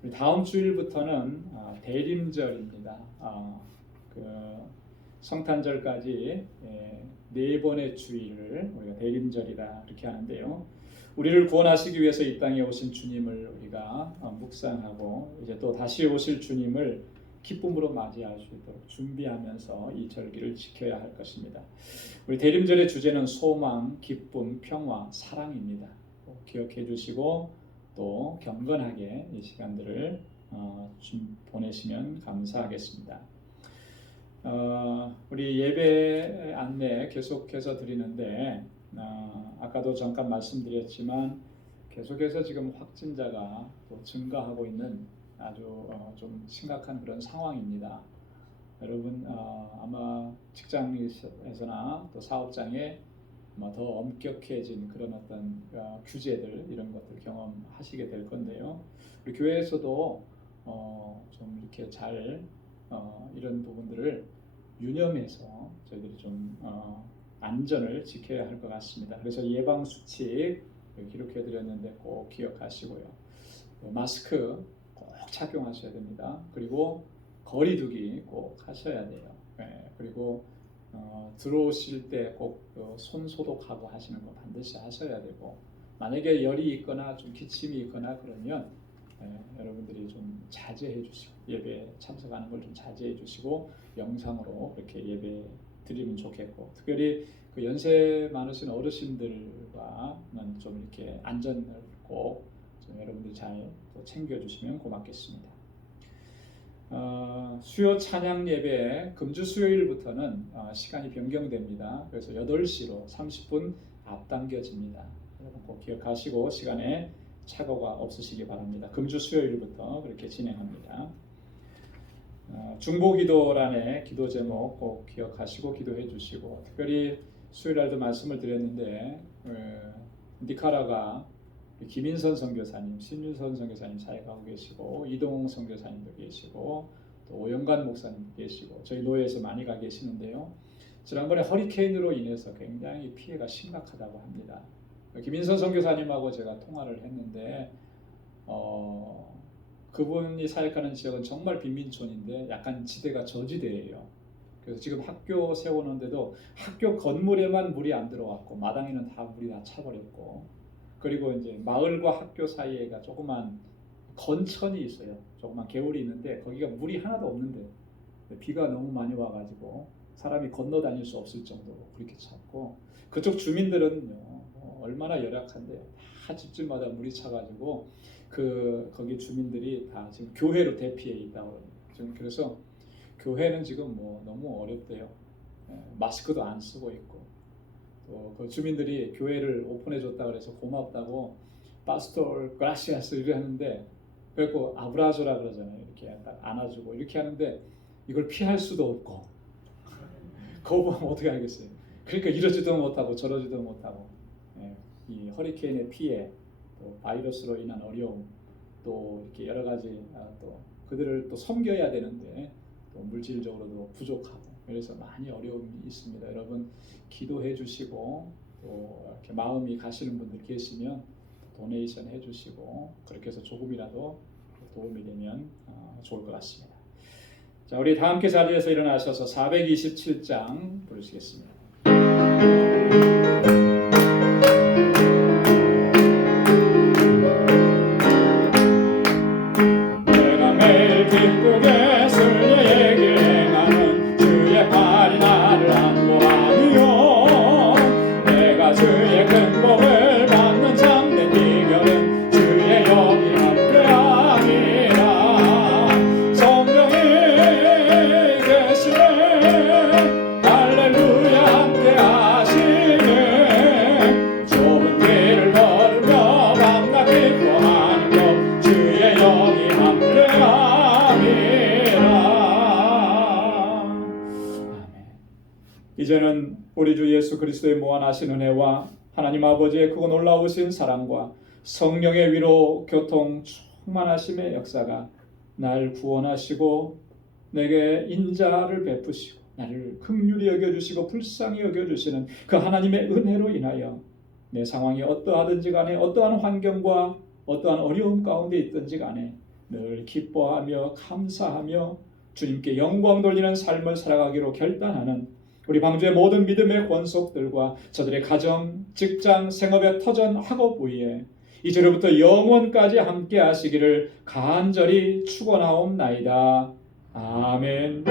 우리 다음 주일부터는 대림절입니다. 그 성탄절까지 4번의 주일을 우리가 대림절이라 이렇게 하는데요. 우리를 구원하시기 위해서 이 땅에 오신 주님을 우리가 묵상하고 이제 또 다시 오실 주님을 기쁨으로 맞이할 수 있도록 준비하면서 이 절기를 지켜야 할 것입니다. 우리 대림절의 주제는 소망, 기쁨, 평화, 사랑입니다. 기억해 주시고 또 경건하게 이 시간들을 보내시면 감사하겠습니다. 우리 예배 안내 계속해서 드리는데 아까도 잠깐 말씀드렸지만 계속해서 지금 확진자가 또 증가하고 있는 아주 좀 심각한 그런 상황입니다. 여러분 아마 직장에서나 또 사업장에 더 엄격해진 그런 어떤 규제들 이런 것들 경험하시게 될 건데요. 우리 교회에서도 좀 이렇게 잘 이런 부분들을 유념해서 저희들이 좀 안전을 지켜야 할 것 같습니다. 그래서 예방 수칙 기록해 드렸는데 꼭 기억하시고요. 마스크 꼭 착용하셔야 됩니다. 그리고 거리두기 꼭 하셔야 돼요. 그리고 들어오실 때 꼭 손 소독하고 하시는 거 반드시 하셔야 되고 만약에 열이 있거나 좀 기침이 있거나 그러면 여러분들이 좀 자제해 주시고 예배 참석하는 걸 좀 자제해 주시고 영상으로 이렇게 예배 드리면 좋겠고 특별히 그 연세 많으신 어르신들과는 좀 이렇게 안전을 꼭 좀 여러분들이 잘 챙겨 주시면 고맙겠습니다. 수요 찬양 예배 금주 수요일부터는 시간이 변경됩니다. 그래서 8시로 30분 앞당겨집니다. 여러분 꼭 기억하시고 시간에 착오가 없으시기 바랍니다. 금주 수요일부터 그렇게 진행합니다. 중보기도란에 기도 제목 꼭 기억하시고 기도해 주시고 특별히 수요일날도 말씀을 드렸는데 니카라가 김인선 선교사님, 신윤선 선교사님 사역하고 계시고 이동웅 선교사님도 계시고 또 오영관 목사님도 계시고 저희 노예에서 많이 가 계시는데요. 지난번에 허리케인으로 인해서 굉장히 피해가 심각하다고 합니다. 김인선 선교사님하고 제가 통화를 했는데 그분이 사역하는 지역은 정말 빈민촌인데 약간 지대가 저지대예요. 그래서 지금 학교 세우는데도 학교 건물에만 물이 안 들어왔고 마당에는 다 물이 다 차버렸고 그리고 이제 마을과 학교 사이에가 조그만 건천이 있어요. 조그만 개울이 있는데 거기가 물이 하나도 없는데 비가 너무 많이 와가지고 사람이 건너 다닐 수 없을 정도로 그렇게 찼고 그쪽 주민들은요 얼마나 열악한데요. 다 집집마다 물이 차가지고 거기 주민들이 다 지금 교회로 대피해 있다고 지금 그래서 교회는 지금 뭐 너무 어렵대요. 마스크도 안 쓰고 있고 또 그 주민들이 교회를 오픈해 줬다 그래서 고맙다고 파스토 그라시아스를 하는데 그래갖고 아브라조라 그러잖아요. 이렇게 딱 안아주고 이렇게 하는데 이걸 피할 수도 없고 거부하면 어떻게 하겠어요? 그러니까 이러지도 못하고 저러지도 못하고 예, 이 허리케인의 피해, 또 바이러스로 인한 어려움, 또 이렇게 여러 가지 또 그들을 또 섬겨야 되는데 또 물질적으로도 부족하고 그래서 많이 어려움이 있습니다. 여러분 기도해 주시고 또 이렇게 마음이 가시는 분들 계시면 도네이션 해주시고 그렇게 해서 조금이라도 도움이 되면 좋을 것 같습니다. 자, 우리 다 함께 자리에서 일어나셔서 427장 부르시겠습니다. 내가 매일 기쁘게 승리의 길 행하는 주의 팔이 나를 안보하며 내가 주의 큰 복을 받는 참된 비결은 주의 영이 함께함이라. 성령이 계시네 할렐루야 함께하시네. 좁은 길을 걸으며 감각 기뻐하는 것 주의 영이 함께함이라. 아멘. 이제는 우리 주 예수 그리스도의 무한하신 은혜와 하나님 아버지의 크고 놀라우신 사랑과 성령의 위로 교통 충만하심의 역사가 날 구원하시고 내게 인자를 베푸시고 나를 긍휼히 여겨주시고 불쌍히 여겨주시는 그 하나님의 은혜로 인하여 내 상황이 어떠하든지 간에 어떠한 환경과 어떠한 어려움 가운데 있든지 간에 늘 기뻐하며 감사하며 주님께 영광 돌리는 삶을 살아가기로 결단하는 우리 방주의 모든 믿음의 권속들과 저들의 가정, 직장, 생업의 터전, 학업 위에 이제로부터 영원까지 함께 하시기를 간절히 축원하옵나이다. 아멘.